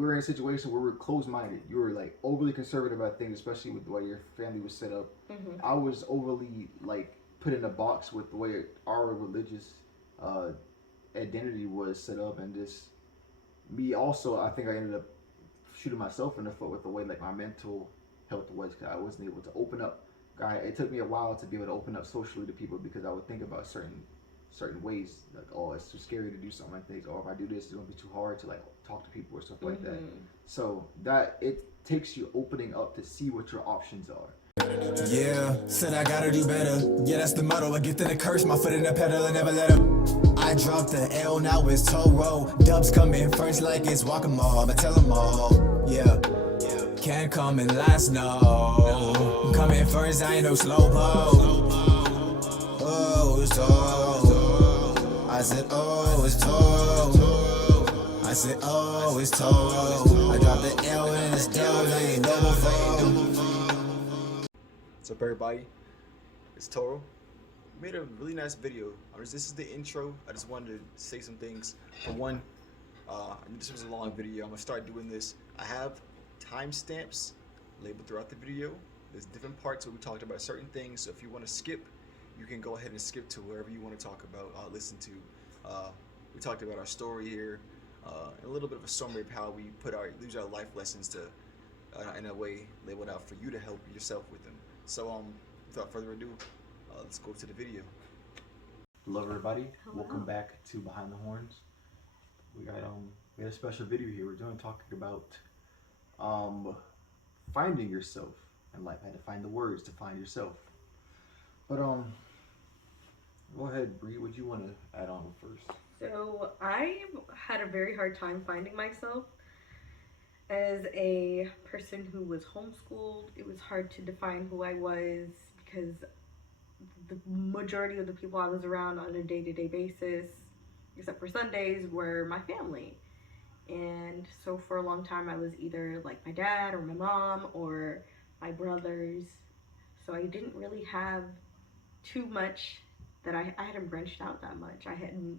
we were in a situation where we were closed-minded. You were like overly conservative about things, especially with the way your family was set up. I was overly like put in a box with the way our religious uh, identity was set up, and just me also. I think I ended up shooting myself in the foot with the way like my mental health was, because I wasn't able to open up. It took me a while to be able to open up socially to people, because I would think about certain ways, like, oh, it's too scary to do something like this, or if I do this, it's gonna be too hard to like talk to people or stuff like that. So that it takes you opening up to see what your options are. Yeah, said I gotta do better. Yeah, that's the motto. I get to the curse, my foot in the pedal, I never let up. I dropped the L, now it's Toro. Dubs come in first like it's Whack-A-Mole. I tell them all, yeah. Can't come in last, no. Come in first, I ain't no slowpoke. Oh, it's Toro. I said, oh, it's Toro. I said, oh, it's Toro. I dropped the L in this L lane, double fold. What's up, everybody? It's Toro. We made a really nice video. This is the intro. I just wanted to say some things. For one, this was a long video. I'm gonna start doing this. I have timestamps labeled throughout the video. There's different parts where we talked about certain things. So if you want to skip, you can go ahead and skip to wherever you want to talk about, listen to. We talked about our story here, and a little bit of a summary of how we use our life lessons to, in a way, labeled out for you to help yourself with them. So, without further ado, let's go to the video. Hello, everybody. Hello. Welcome back to Behind the Horns. We got a special video here. We're talking about finding yourself in life. I had to find the words to find yourself. But go ahead, Bree. What do you want to add on first? So I had a very hard time finding myself as a person who was homeschooled. It was hard to define who I was because the majority of the people I was around on a day-to-day basis, except for Sundays, were my family. And so for a long time I was either like my dad or my mom or my brothers. So I didn't really have too much that I hadn't branched out that much. I hadn't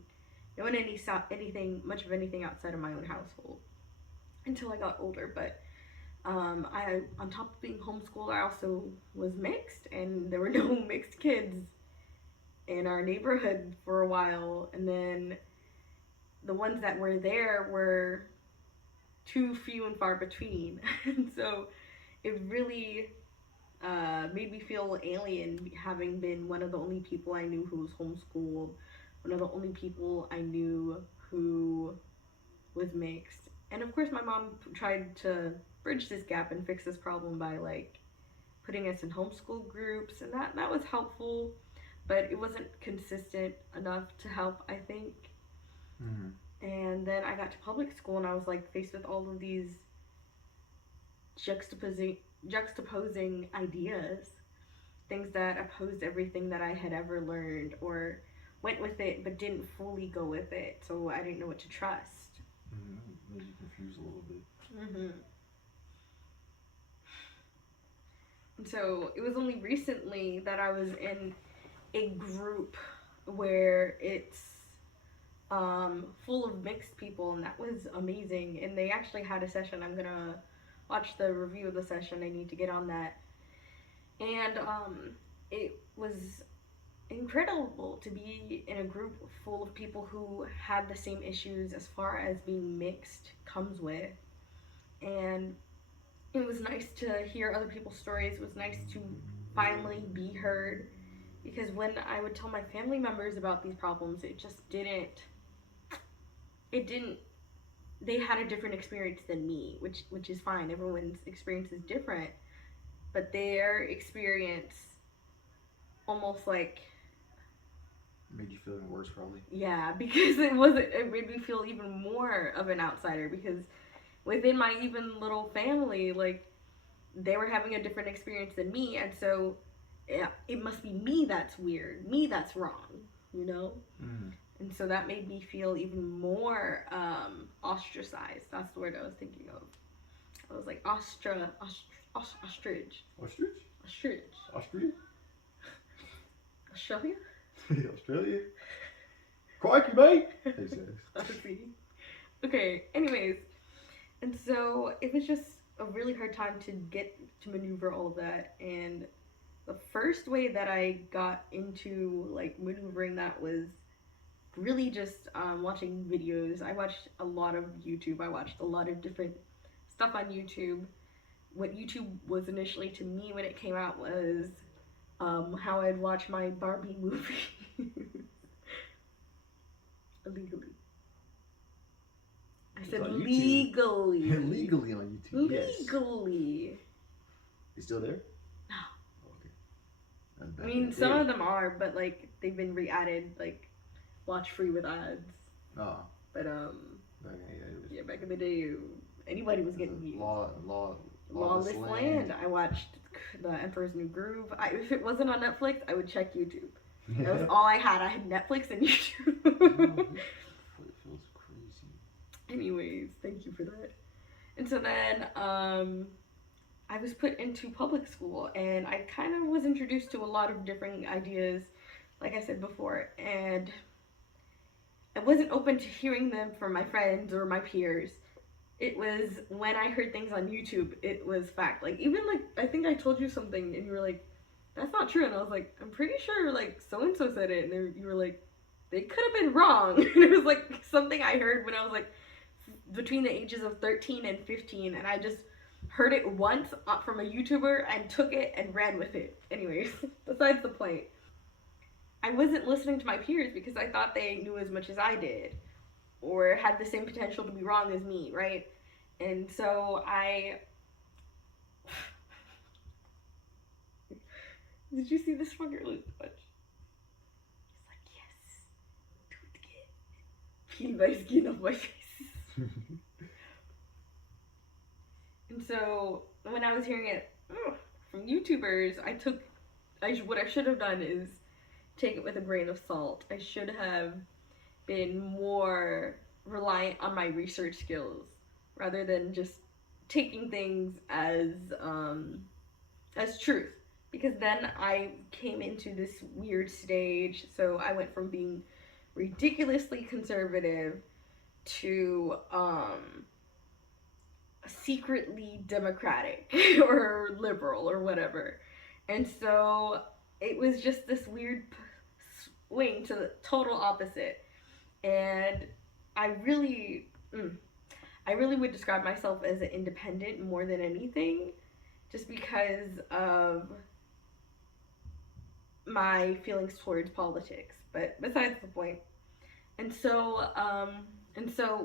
known much of anything outside of my own household until I got older. But I, on top of being homeschooled, I also was mixed, and there were no mixed kids in our neighborhood for a while. And then the ones that were there were too few and far between. And so it really made me feel alien, having been one of the only people I knew who was homeschooled, one of the only people I knew who was mixed. And of course my mom tried to bridge this gap and fix this problem by like putting us in homeschool groups, and that was helpful, but it wasn't consistent enough to help, I think. And then I got to public school and I was like faced with all of these juxtaposing ideas, things that opposed everything that I had ever learned, or went with it but didn't fully go with it, so I didn't know what to trust. Made you confused a little bit. And so it was only recently that I was in a group where it's full of mixed people, and that was amazing. And they actually had a session. I'm gonna watch the review of the session. I need to get on that. And it was incredible to be in a group full of people who had the same issues as far as being mixed comes with. And it was nice to hear other people's stories. It was nice to finally be heard, because when I would tell my family members about these problems, it didn't they had a different experience than me, which is fine. Everyone's experience is different, but their experience almost like Made you feel even worse, probably. Yeah, because it made me feel even more of an outsider, because within my even little family, like, they were having a different experience than me, and so yeah, it must be me that's weird, me that's wrong, you know? And so that made me feel even more ostracized. That's the word I was thinking of. I was like ostrich. Ostrich? Ostrich. Austria? Australia? Australia? Crikey, mate! Hey, Sex. Let's see. Okay, anyways, And so it was just a really hard time to get to maneuver all of that. And the first way that I got into like maneuvering that was really just watching videos. I watched a lot of YouTube. I watched a lot of different stuff on YouTube. What YouTube was initially to me when it came out was how I'd watch my Barbie movie illegally. I said legally. Legally on YouTube. Legally. Yes. You still there? No. Oh, okay. I mean, some of them are, but like they've been re-added, like watch free with ads. Oh. But yeah, back in the day, anybody was getting views. Lawless Land. I watched The Emperor's New Groove. If it wasn't on Netflix, I would check YouTube. That was all I had. I had Netflix and YouTube. It feels crazy. Anyways, thank you for that. And so then I was put into public school, and I kind of was introduced to a lot of different ideas, like I said before, and I wasn't open to hearing them from my friends or my peers. It was when I heard things on YouTube, it was fact. Like, even like, I think I told you something and you were like, that's not true. And I was like, I'm pretty sure like so-and-so said it. And you were like, they could have been wrong. And it was like something I heard when I was like between the ages of 13 and 15. And I just heard it once from a YouTuber and took it and ran with it. Anyways, besides the point. I wasn't listening to my peers because I thought they knew as much as I did, or had the same potential to be wrong as me, right? And so did you see this fucker? Look, watch. He's like, yes, do it again. Peel my skin off my face. And so when I was hearing it from YouTubers, what I should have done is take it with a grain of salt. I should have been more reliant on my research skills rather than just taking things as truth, because then I came into this weird stage. So I went from being ridiculously conservative to secretly democratic or liberal or whatever. And so it was just this weird swing to the total opposite. And I really would describe myself as an independent more than anything, just because of my feelings towards politics. But besides the point. And so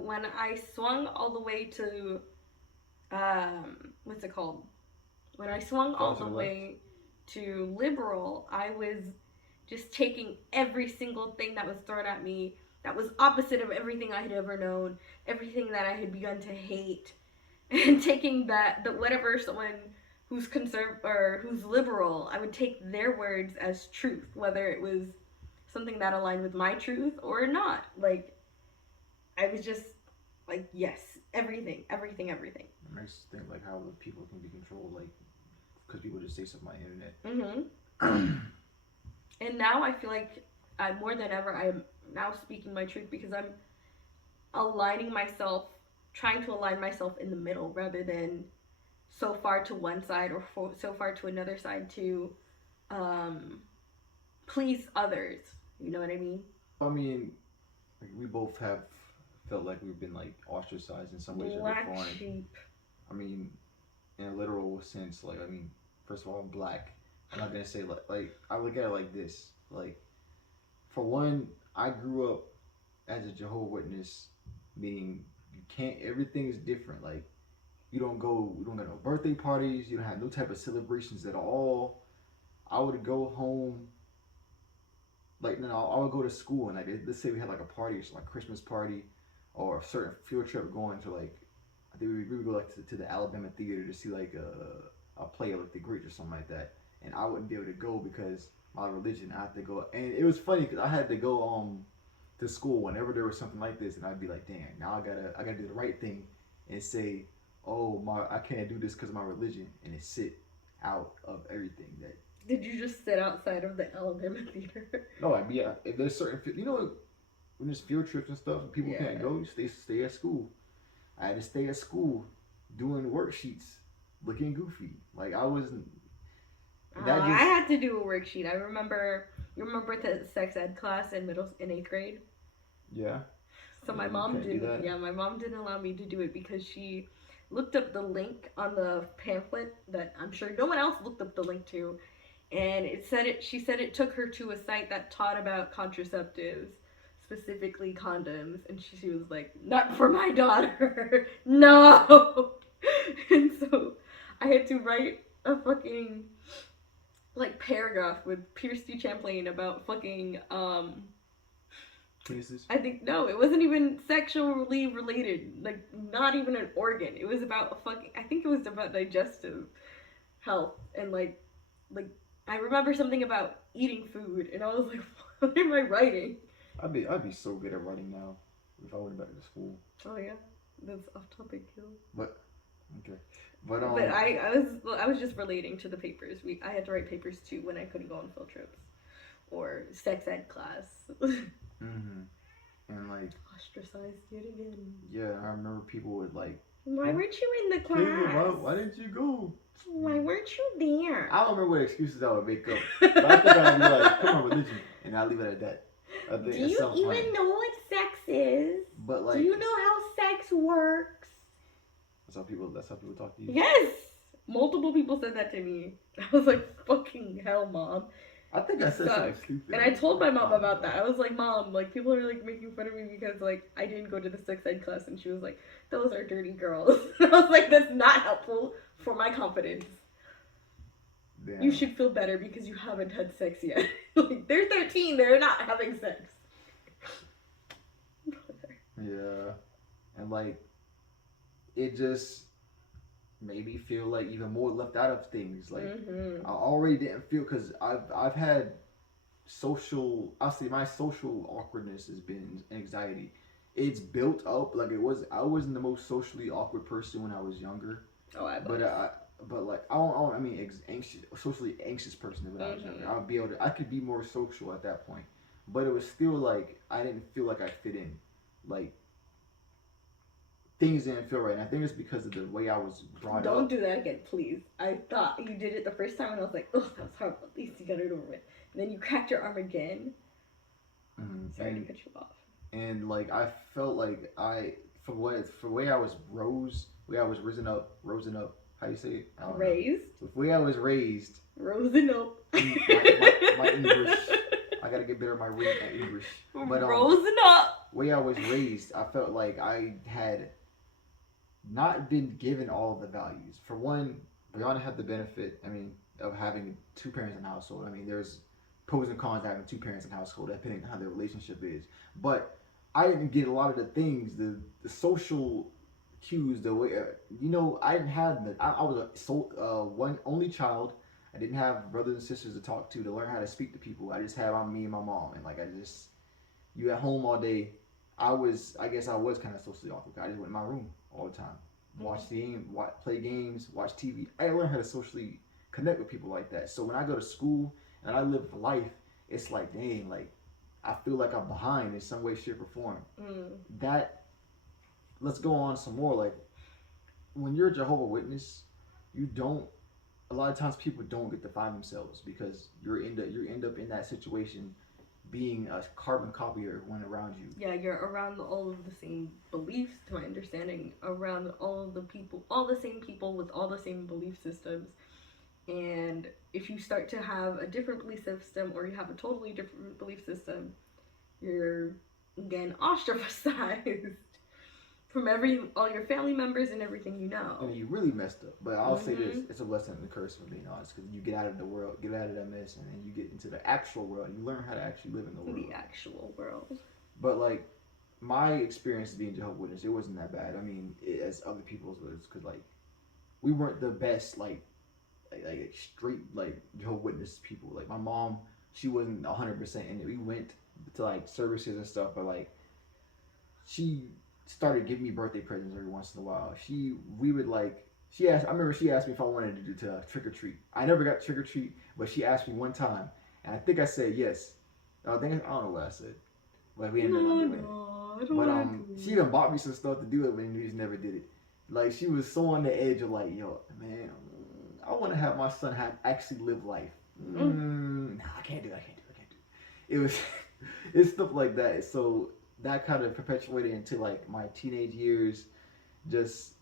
when I swung all the way to what's it called? When I swung all the way to liberal, I was just taking every single thing that was thrown at me that was opposite of everything I had ever known, everything that I had begun to hate, and taking whatever someone who's who's liberal, I would take their words as truth, whether it was something that aligned with my truth or not. Like, I was just like, yes, everything. It makes you think like how the people can be controlled, like, because people just say something on the internet. Mm-hmm. And now I feel like more than ever, I'm now speaking my truth, because I'm trying to align myself in the middle rather than so far to one side or so far to another side to please others. You know what I mean? I mean, we both have felt like we've been like ostracized in some ways or Black form. sheep. I mean, in a literal sense, like, I mean, first of all, I'm black. I'm not gonna say like I look at it like this. Like, for one, I grew up as a Jehovah's Witness, meaning everything is different. Like, we don't got no birthday parties, you don't have no type of celebrations at all. I would go home, like, I would go to school and like, let's say we had like a party, like Christmas party, or a certain field trip going to like, I think we would go like to the Alabama theater to see like a play of like The Great or something like that. And I wouldn't be able to go because my religion, I had to go. And it was funny because I had to go to school whenever there was something like this, and I'd be like, dang, now I gotta do the right thing and say, oh, I can't do this because of my religion, and it sit out of everything. That Did you just sit outside of the Alabama theater? No, I mean, yeah, if there's certain, when there's field trips and stuff and people can't go, you stay at school. I had to stay at school doing worksheets, looking goofy. Like I wasn't. I had to do a worksheet. I remember. You remember the sex ed class in 8th grade? Yeah. So my mom didn't. Yeah, my mom didn't allow me to do it because she looked up the link on the pamphlet that I'm sure no one else looked up the link to, and it said it. She said it took her to a site that taught about contraceptives, specifically condoms, and she was like, "Not for my daughter, no." And so I had to write a fucking like paragraph with Pierce D. Champlain about fucking Penises? I think no, it wasn't even sexually related. Like not even an organ. It was about a fucking. I think it was about digestive health and like I remember something about eating food, and I was like, what am I writing? I'd be so good at writing now if I went back to school. Oh yeah, that's off topic too. But okay, but I was just relating to the papers. I had to write papers too when I couldn't go on field trips or sex ed class. Mm-hmm. And like ostracized yet again. Yeah, I remember people would like. Why weren't you in the class? Why didn't you go? Why weren't you there? I don't remember what excuses I would make up, but I think I'd be like, "Come on, religion," and I'll leave it at that. I think do you even funny. Know what sex is? But like, do you know how sex works? That's how people talk to you. Yes, multiple people said that to me. I was like, "Fucking hell, mom." I think I said something stupid. And I told my mom about that. I was like, "Mom, like people are like making fun of me because like I didn't go to the sex ed class," and she was like, "Those are dirty girls." I was like, "That's not helpful for my confidence." Damn. You should feel better because you haven't had sex yet. Like they're 13, they're not having sex. Yeah, and like it just made me feel like even more left out of things. Like I already didn't feel because I've had social. I'll say my social awkwardness has been anxiety. It's built up. Like I wasn't the most socially awkward person when I was younger. Oh, I bet. But like I mean, socially anxious person when I was younger. I could be more social at that point, but it was still like I didn't feel like I fit in. Like things didn't feel right. And I think it's because of the way I was brought up. Don't do that again, please. I thought you did it the first time, and I was like, "Oh, that's horrible. At least you got it over with." And then you cracked your arm again. Sorry to cut you off. And like I felt like for the way I was risen up. How do you say it? Raised. The way I was raised. Risen up. My English. I gotta get better at my English. But risen up. Way I was raised, I felt like I had not been given all of the values. For one, Brianna had the benefit, of having two parents in the household. There's pros and cons to having two parents in the household, depending on how their relationship is. But I didn't get a lot of the things, the social cues, the way, I didn't have that. I was one only child. I didn't have brothers and sisters to talk to learn how to speak to people. I just had me and my mom, and you at home all day. I guess I was kind of socially awkward. I just went in my room all the time, play games, watch TV. I learned how to socially connect with people like that. So when I go to school and I live life, it's like, dang, like I feel like I'm behind in some way, shape, or form. Let's go on some more. Like when you're a Jehovah's Witness, a lot of times people don't get to find themselves because you end up in that situation being a carbon copy of everyone around you. Yeah, you're around all of the same beliefs, to my understanding, around all the same people with all the same belief systems. And if you start to have a different belief system or you have a totally different belief system, you're again ostracized from all your family members and everything you know. And you really messed up. But I'll say this, it's a blessing and a curse, for being honest, because you get out of the world, get out of that mess, and then you get into the actual world, and you learn how to actually live in the world. The actual world. But like, my experience being Jehovah's Witness, it wasn't that bad. As other people's was, because like, we weren't the best, like straight, like, Jehovah's Witness people. Like, my mom, she wasn't 100% in it. We went to like services and stuff, but like, she started giving me birthday presents every once in a while. I remember she asked me if I wanted to do trick or treat. I never got trick or treat, but she asked me one time, and I think I said yes. I don't know what I said, but we ended up not doing it. But she even bought me some stuff to do it, but we just never did it. Like she was so on the edge of like, yo, man, I want to have my son actually live life. Nah, I can't do. It. I can't do. It. I can't do. It was, it's stuff like that. So that kind of perpetuated into like my teenage years. Just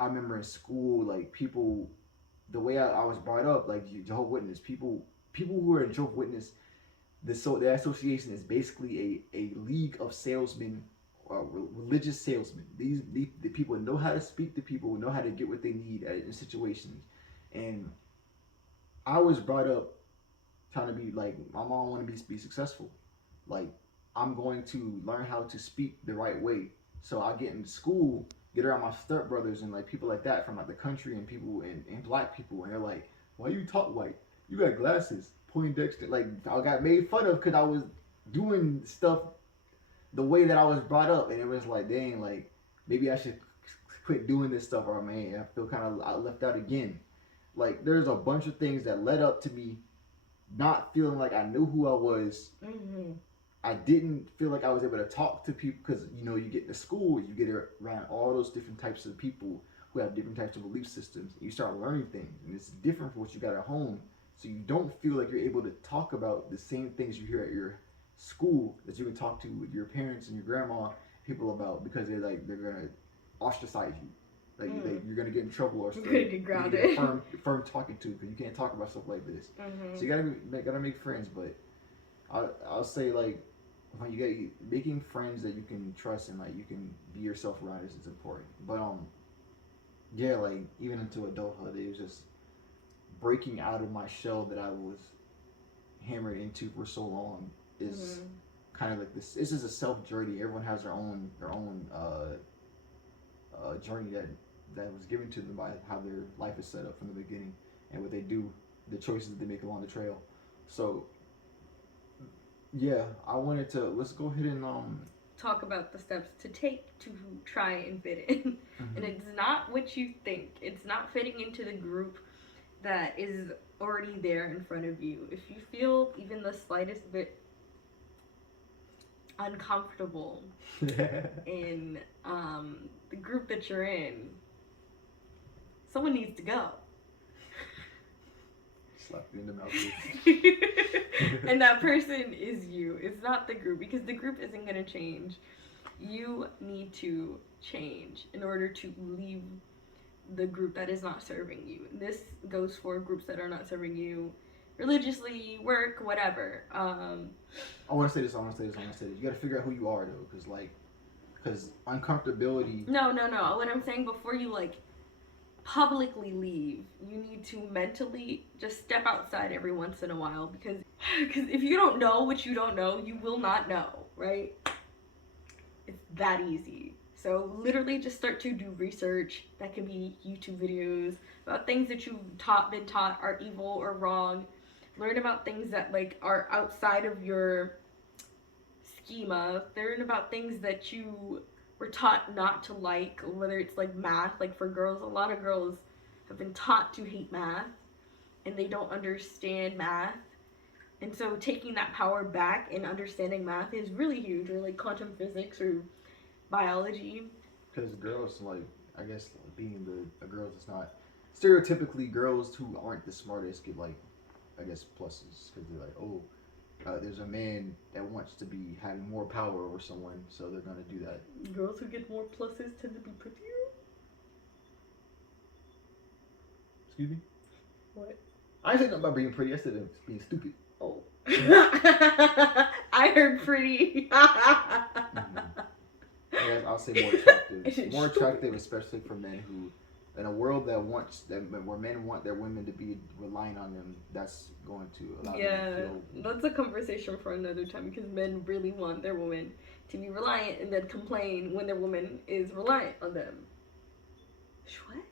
I remember in school, like people, the way I was brought up, like Jehovah's Witness people who are in Jehovah's Witness, the association is basically a league of salesmen, religious salesmen. These the people know how to speak to people, know how to get what they need in situations, and I was brought up trying to be like my mom wanted me to be successful. Like I'm going to learn how to speak the right way. So I get into school, get around my step brothers and like people like that from like the country and people and black people, and they're like, "Why you talk white? You got glasses, Poindexter." Like I got made fun of because I was doing stuff the way that I was brought up, and it was like, dang, like maybe I should quit doing this stuff, or man, I feel kind of left out again. Like there's a bunch of things that led up to me not feeling like I knew who I was. I didn't feel like I was able to talk to people because you get to school, you get around all those different types of people who have different types of belief systems. And you start learning things, and it's different from what you got at home. So you don't feel like you're able to talk about the same things you hear at your school that you can talk to with your parents and your grandma, people about, because they're gonna ostracize you. You're gonna get in trouble or you're gonna get grounded. Firm talking to because you can't talk about stuff like this. So you gotta make friends. But I'll say like when you get making friends that you can trust and like you can be yourself around is important. But yeah, like even into adulthood, it was just breaking out of my shell that I was hammered into for so long is kind of like this. This is a self journey. Everyone has their own journey that was given to them by how their life is set up from the beginning and what they do, the choices that they make along the trail. So yeah, I wanted to let's go ahead and talk about the steps to take to try and fit in. And it's not what you think. It's not fitting into the group that is already there in front of you. If you feel even the slightest bit uncomfortable in the group that you're in, someone needs to go. Slap you in the mouth. And that person is you. It's not the group, because the group isn't going to change. You need to change in order to leave the group that is not serving you. This goes for groups that are not serving you religiously, work, whatever. I want to say this. You got to figure out who you are though, because uncomfortability. No. What I'm saying, before you publicly leave, you need to mentally just step outside every once in a while, because if you don't know what you don't know, you will not know, right? It's that easy. So literally just start to do research. That can be YouTube videos about things that you've been taught are evil or wrong. Learn about things that are outside of your schema. Learn about things that you were taught not to like, whether it's math. For girls, a lot of girls have been taught to hate math and they don't understand math. And so taking that power back and understanding math is really huge, or quantum physics or biology. Because girls, I guess being the girls, it's not stereotypically girls who aren't the smartest get I guess pluses, because they're there's a man that wants to be having more power over someone, so they're gonna do that. Girls who get more pluses tend to be prettier. Excuse me? What? I didn't say nothing about being pretty. I said being stupid. Oh. I heard pretty. Yeah, I'll say more attractive. More attractive, especially for men who, in a world where men want their women to be relying on them, that's going to allow them to feel. That's a conversation for another time, because men really want their woman to be reliant and then complain when their woman is reliant on them. What?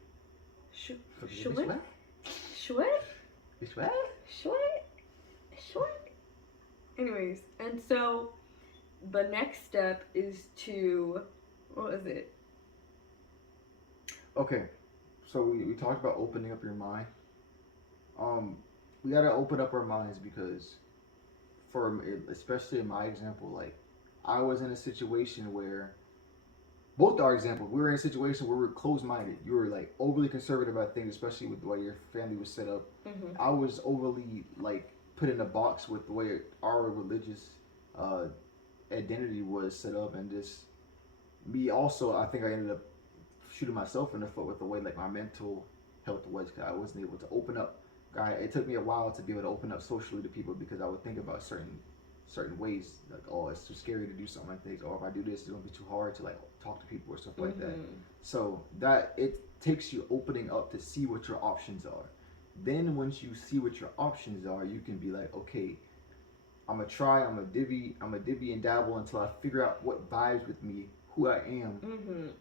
Anyways, and so the next step is to, what is it? Okay, so we talked about opening up your mind. We gotta open up our minds, because especially in my example, I was in a situation where both are examples. We were in a situation where we were closed-minded. You were like overly conservative about things, especially with the way your family was set up. I was overly like put in a box with the way our religious uh, identity was set up, and just me also. I think I ended up shooting myself in the foot with the way like my mental health was, because I wasn't able to open up. It took me a while to be able to open up socially to people, because I would think about certain ways, like, oh, it's too scary to do something like this, or if I do this, it's gonna be too hard to like talk to people or stuff like that. So that it takes you opening up to see what your options are. Then once you see what your options are, you can be like, okay, I'm gonna try, I'm a divvy and dabble until I figure out what vibes with me, who I am.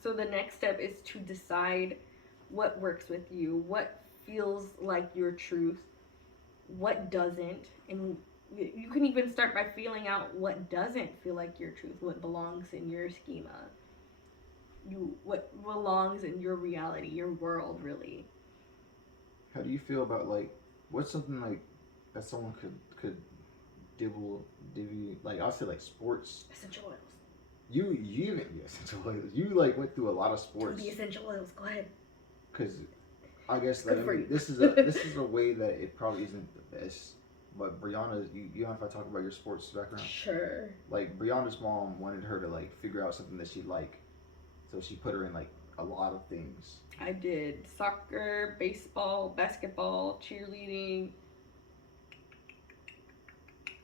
So the next step is to decide what works with you, what feels like your truth, what doesn't, and you can even start by feeling out what doesn't feel like your truth, what belongs in your schema, what belongs in your reality, your world, really. How do you feel about like what's something like that someone could divvy, like I'll say like sports. Essential oils. You even essential oils. You like went through a lot of sports. The essential oils. Go ahead. Because I guess Good like, for you. this is a way that it probably isn't the best. But Brianna, you know, if I talk about your sports background, Sure. like Brianna's mom wanted her to like figure out something that she'd like, so she put her in like a lot of things. I did soccer, baseball, basketball, cheerleading,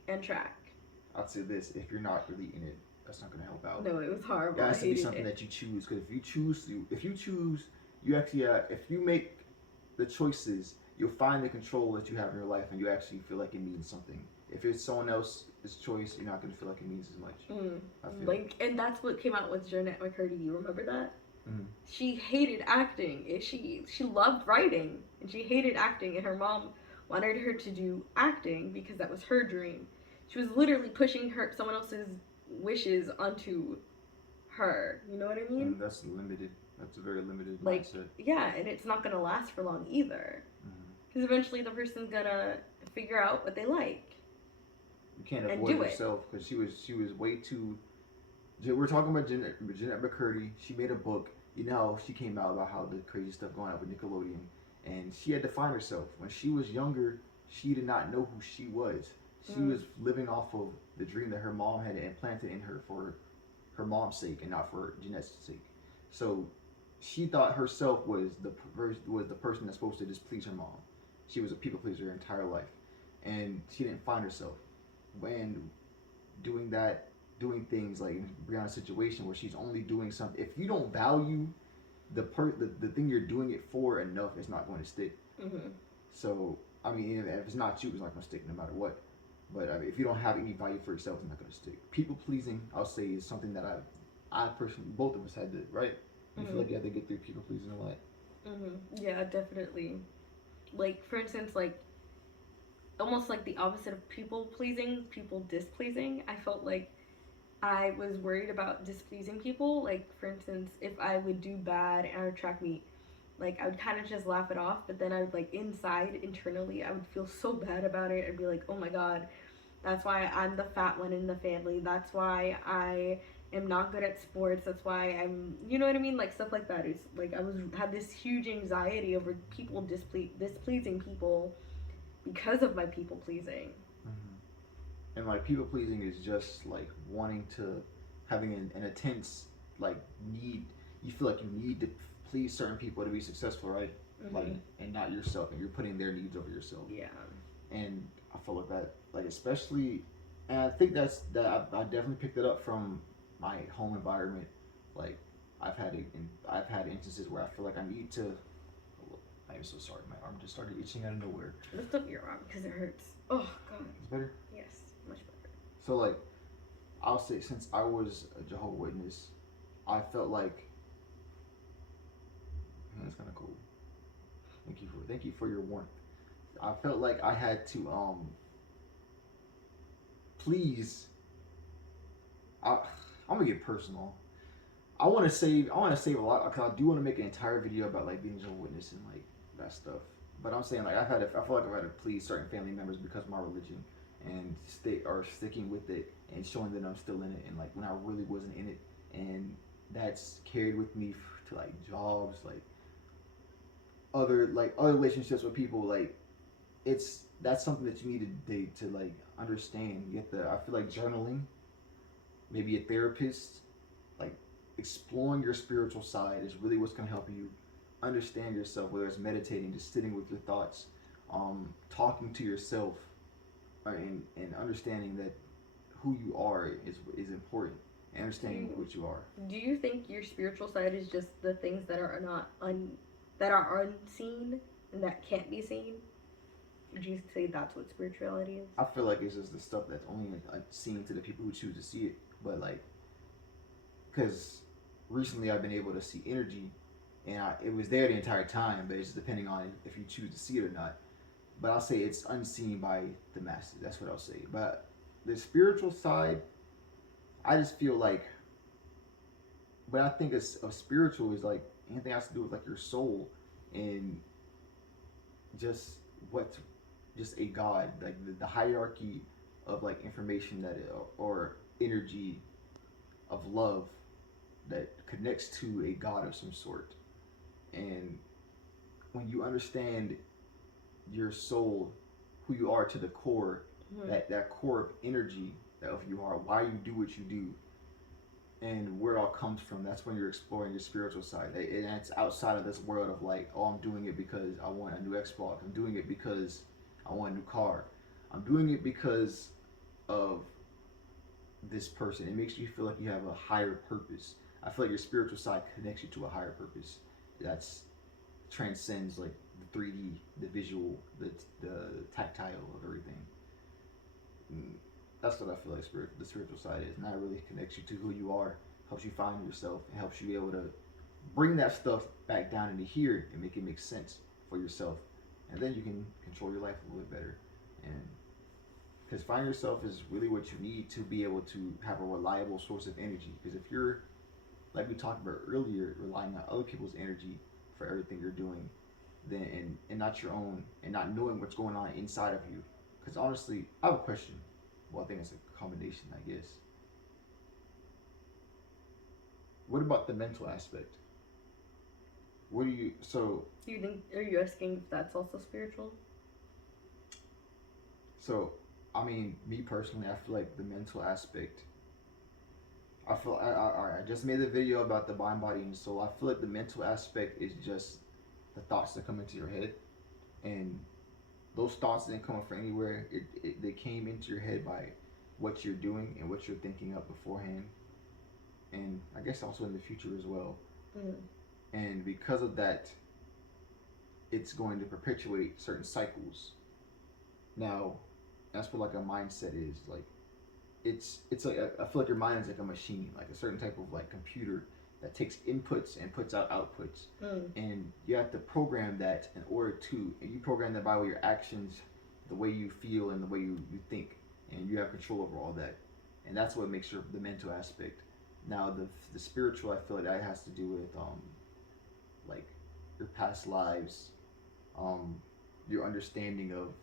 and track. I'd say this: if you're not really in it, that's not gonna help out. No, it was horrible. It has I to be hated something it. that you choose. Because you actually if you make the choices, you'll find the control that you have in your life, and you actually feel like it means something. If it's someone else's choice, you're not gonna feel like it means as much. I feel Like, and that's what came out with Jeanette McCurdy. You remember that? Mm-hmm. She hated acting. She loved writing, and she hated acting. And her mom wanted her to do acting because that was her dream. She was literally pushing someone else's wishes onto her. You know what I mean? That's limited. That's a very limited Like, mindset. yeah, and it's not gonna last for long either. Because eventually the person's gonna figure out what they like. You can't and avoid do it. yourself, because she was way too. We're talking about Jeanette McCurdy. She made a book. You know, she came out about how the crazy stuff going on with Nickelodeon, and she had to find herself. When she was younger, she did not know who she was. She was living off of the dream that her mom had implanted in her for her mom's sake and not for Jeanette's sake. So she thought herself was the person that's supposed to just please her mom. She was a people pleaser her entire life, and she didn't find herself. When doing things like in Brianna's situation where she's only doing something, if you don't value the thing you're doing it for enough, it's not going to stick. So I mean, if it's not you, it's not going to stick no matter what. But I mean, if you don't have any value for yourself, it's not going to stick. People pleasing, I'll say, is something that I personally, both of us had to, right? You feel like you had to get through people pleasing a lot. Yeah, definitely. Like, for instance, like, almost like the opposite of people pleasing, people displeasing. I felt like I was worried about displeasing people. Like, for instance, if I would do bad at a track meet, like, I would kind of just laugh it off, but then I would, like, internally, I would feel so bad about it. I'd be like, oh my god, that's why I'm the fat one in the family. That's why I am not good at sports. That's why I'm, you know what I mean? Like, stuff like that. It's like had this huge anxiety over people displeasing people because of my people pleasing. And like people pleasing is just like wanting to, having an intense like need. You feel like you need to please certain people to be successful, right? Like, and not yourself, and you're putting their needs over yourself. Yeah. And I feel like that, like especially, and I think I definitely picked it up from my home environment. Like I've had instances where I feel like I need to. I'm so sorry, my arm just started itching out of nowhere. Lift up your arm because it hurts. Oh god. It's better. Yes, much better. So like, I'll say since I was a Jehovah's Witness, I felt like that's kind of cool. Thank you for your warmth. I felt like I had to please. I'm gonna get personal. I want to save a lot, because I do want to make an entire video about like being a Jehovah's Witness and like that stuff. But I'm saying like I feel like I've had to please certain family members because of my religion, and sticking with it and showing that I'm still in it, and like when I really wasn't in it, and that's carried with me to like jobs, like other relationships with people. Like that's something that you need to like understand. You have to. I feel like journaling, maybe a therapist, like exploring your spiritual side is really what's gonna help you understand yourself. Whether it's meditating, just sitting with your thoughts, talking to yourself, and understanding that who you are is important. And understanding what you are. Do you think your spiritual side is just the things that are not that are unseen and that can't be seen? Would you say that's what spirituality is? I feel like it's just the stuff that's only like seen to the people who choose to see it. But like, because recently I've been able to see energy, and it was there the entire time, but it's just depending on if you choose to see it or not. But I'll say it's unseen by the masses. That's what I'll say. But the spiritual side, I just feel like, what I think of spiritual is like anything that has to do with like your soul and just what, just a God, like the hierarchy of like information or energy of love that connects to a God of some sort. And when you understand your soul, who you are to the core, that core of energy of you are, why you do what you do, and where it all comes from, that's when you're exploring your spiritual side. And it's outside of this world of like, oh, I'm doing it because I want a new Xbox. I'm doing it because I want a new car. I'm doing it because of this person. It makes you feel like you have a higher purpose. I feel like your spiritual side connects you to a higher purpose. That's transcends like the 3D, the visual, the tactile of everything. That's what I feel like the spiritual side is. And that really connects you to who you are, helps you find yourself, and helps you be able to bring that stuff back down into here and make it make sense for yourself. And then you can control your life a little bit better. And because finding yourself is really what you need to be able to have a reliable source of energy. Because if you're, like we talked about earlier, relying on other people's energy for everything you're doing, then and not your own, and not knowing what's going on inside of you. Because honestly, I have a question. Well, I think it's a combination, I guess. What about the mental aspect? What do you, so... Do you think, are you asking if that's also spiritual? So, I mean, me personally, I feel like the mental aspect, I just made a video about the mind, body, and soul. I feel like the mental aspect is just the thoughts that come into your head. And those thoughts didn't come from anywhere. They came into your head by what you're doing and what you're thinking of beforehand. And I guess also in the future as well. And because of that, it's going to perpetuate certain cycles. Now, that's what like a mindset is. Like, it's like, I feel like your mind is like a machine, like a certain type of like computer that takes inputs and puts out outputs. And you have to program that in order to, and you program that by your actions, the way you feel, and the way you think. And you have control over all that. And that's what makes the mental aspect. Now, the spiritual, I feel like that has to do with, like, your past lives, your understanding of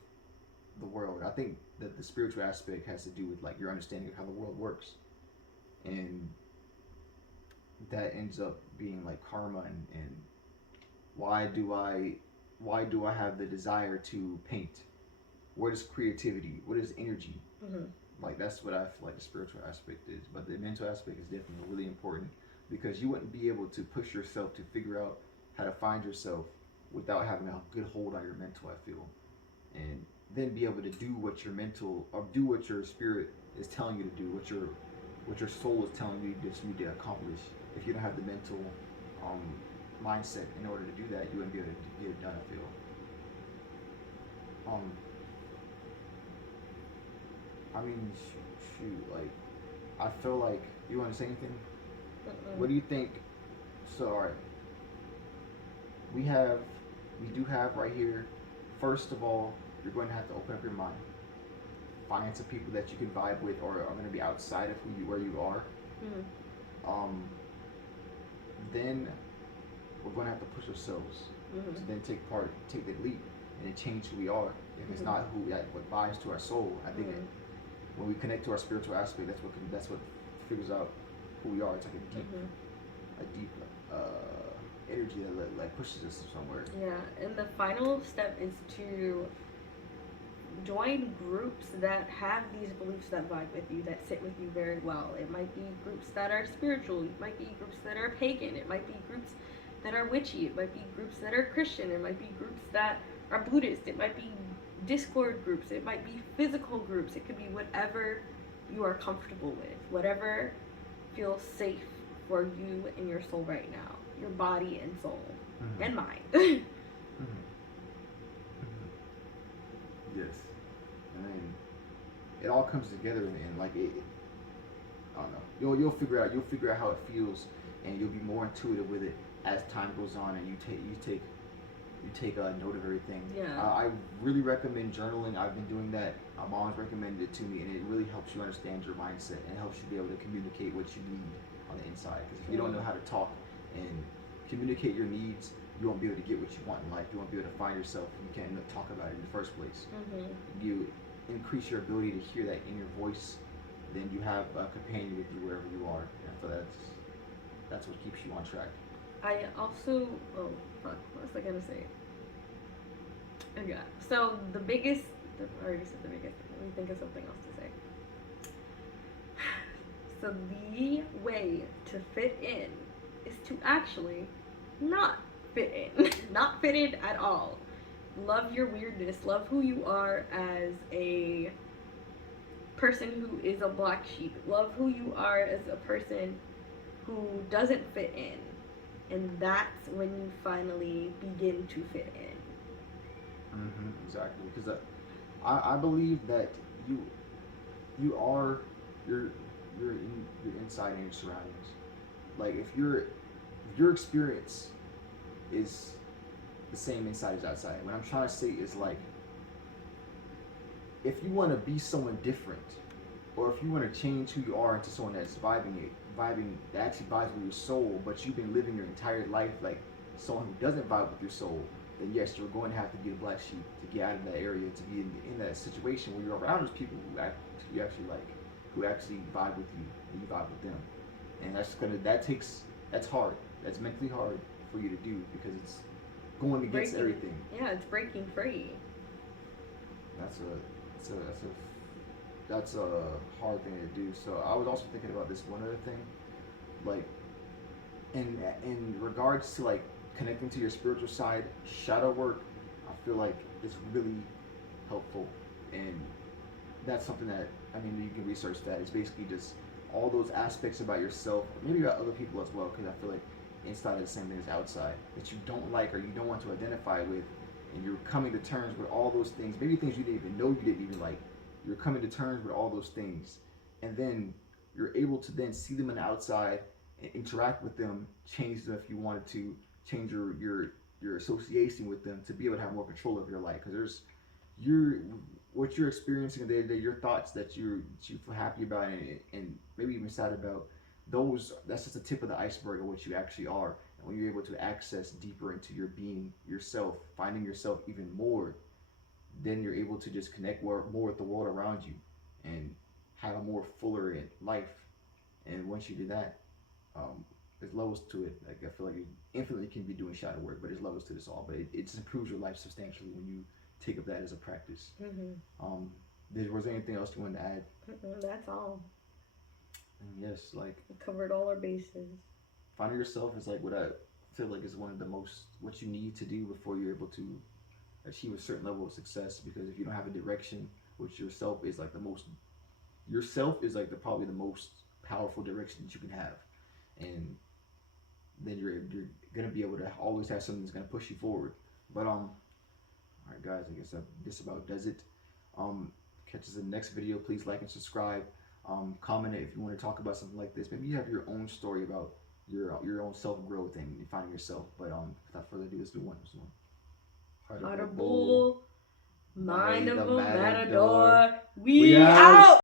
the world. I think that the spiritual aspect has to do with, like, your understanding of how the world works. And that ends up being, like, karma and why do I have the desire to paint? What is creativity? What is energy? Like, that's what I feel like the spiritual aspect is. But the mental aspect is definitely really important, because you wouldn't be able to push yourself to figure out how to find yourself without having a good hold on your mental, I feel. And then be able to do what your mental, or do what your spirit is telling you to do, what your soul is telling you that you need to accomplish. If you don't have the mental mindset in order to do that, you wouldn't be able to get it done, I feel. I mean, shoot, like, I feel like, you want to say anything? What do you think? So, alright, we do have right here, first of all, you're going to have to open up your mind. Find some people that you can vibe with, or are going to be outside of where you are. Then we're going to have to push ourselves to then take the leap, and then change who we are. If it's not what vibes to our soul, I think when we connect to our spiritual aspect, that's what figures out who we are. It's like a deep a deep energy that like pushes us somewhere. Yeah, and the final step is to join groups that have these beliefs that vibe with you, that sit with you very well. It might be groups that are spiritual, it might be groups that are pagan, it might be groups that are witchy, it might be groups that are Christian, it might be groups that are Buddhist, it might be Discord groups, it might be physical groups, it could be whatever you are comfortable with, whatever feels safe for you and your soul right now, your body and soul, and mind. Yes. I mean, it all comes together, and like it. I don't know. You'll figure out how it feels, and you'll be more intuitive with it as time goes on, and you take a note of everything. Yeah. I really recommend journaling. I've been doing that. My mom's recommended it to me, and it really helps you understand your mindset and helps you be able to communicate what you need on the inside. Because if you don't know how to talk and communicate your needs, you won't be able to get what you want in life. You won't be able to find yourself. You can't end up talking about it in the first place. You increase your ability to hear that in your voice, then you have a companion with you wherever you are. And so that's what keeps you on track. I also, oh fuck, what was I gonna say? Okay, so I already said the biggest, let me think of something else to say. So the way to fit in is to actually not fit in. Not fit in at all. Love your weirdness, love who you are as a person who is a black sheep. Love who you are as a person who doesn't fit in. And that's when you finally begin to fit in. Exactly, because I believe that you are your inside and your surroundings. Like if your experience is the same inside as outside. What I'm trying to say is like if you want to be someone different, or if you want to change who you are into someone that's vibing that actually vibes with your soul, but you've been living your entire life like someone who doesn't vibe with your soul, then yes, you're going to have to be the black sheep to get out of that area, to be in that situation where you're around those people who you actually like, who actually vibe with you, and you vibe with them. And that's hard. That's mentally hard for you to do because it's going against everything. Yeah, it's breaking free. That's a hard thing to do. So I was also thinking about this one other thing, like in regards to like connecting to your spiritual side, shadow work, I feel like is really helpful, and that's something that you can research that. It's basically just all those aspects about yourself, maybe about other people as well, because I feel like inside is the same thing as outside that you don't like or you don't want to identify with, and you're coming to terms with all those things, maybe things you didn't even know you didn't even like. You're coming to terms with all those things, and then you're able to then see them on the outside and interact with them, change them if you wanted to, change your association with them to be able to have more control of your life. Because what you're experiencing day to day, your thoughts that you feel happy about and maybe even sad about, that's just the tip of the iceberg of what you actually are. And when you're able to access deeper into your being, yourself, finding yourself even more, then you're able to just connect more with the world around you and have a more fuller life. And once you do that, there's levels to it. Like I feel like you infinitely can be doing shadow work, but there's levels to this all. But it just improves your life substantially when you take up that as a practice. Was there anything else you wanted to add? That's all. And yes, like we covered all our bases. Finding yourself is like what I feel like is one of the most what you need to do before you're able to achieve a certain level of success. Because if you don't have a direction, which yourself is like probably the most powerful direction that you can have, and then you're gonna be able to always have something that's gonna push you forward. But all right, guys, I guess that this about does it. Catch us in the next video. Please like and subscribe. Comment if you want to talk about something like this. Maybe you have your own story about your own self growth and finding yourself. But without further ado, let's do one. Heart of bull, mind of a matador. We out.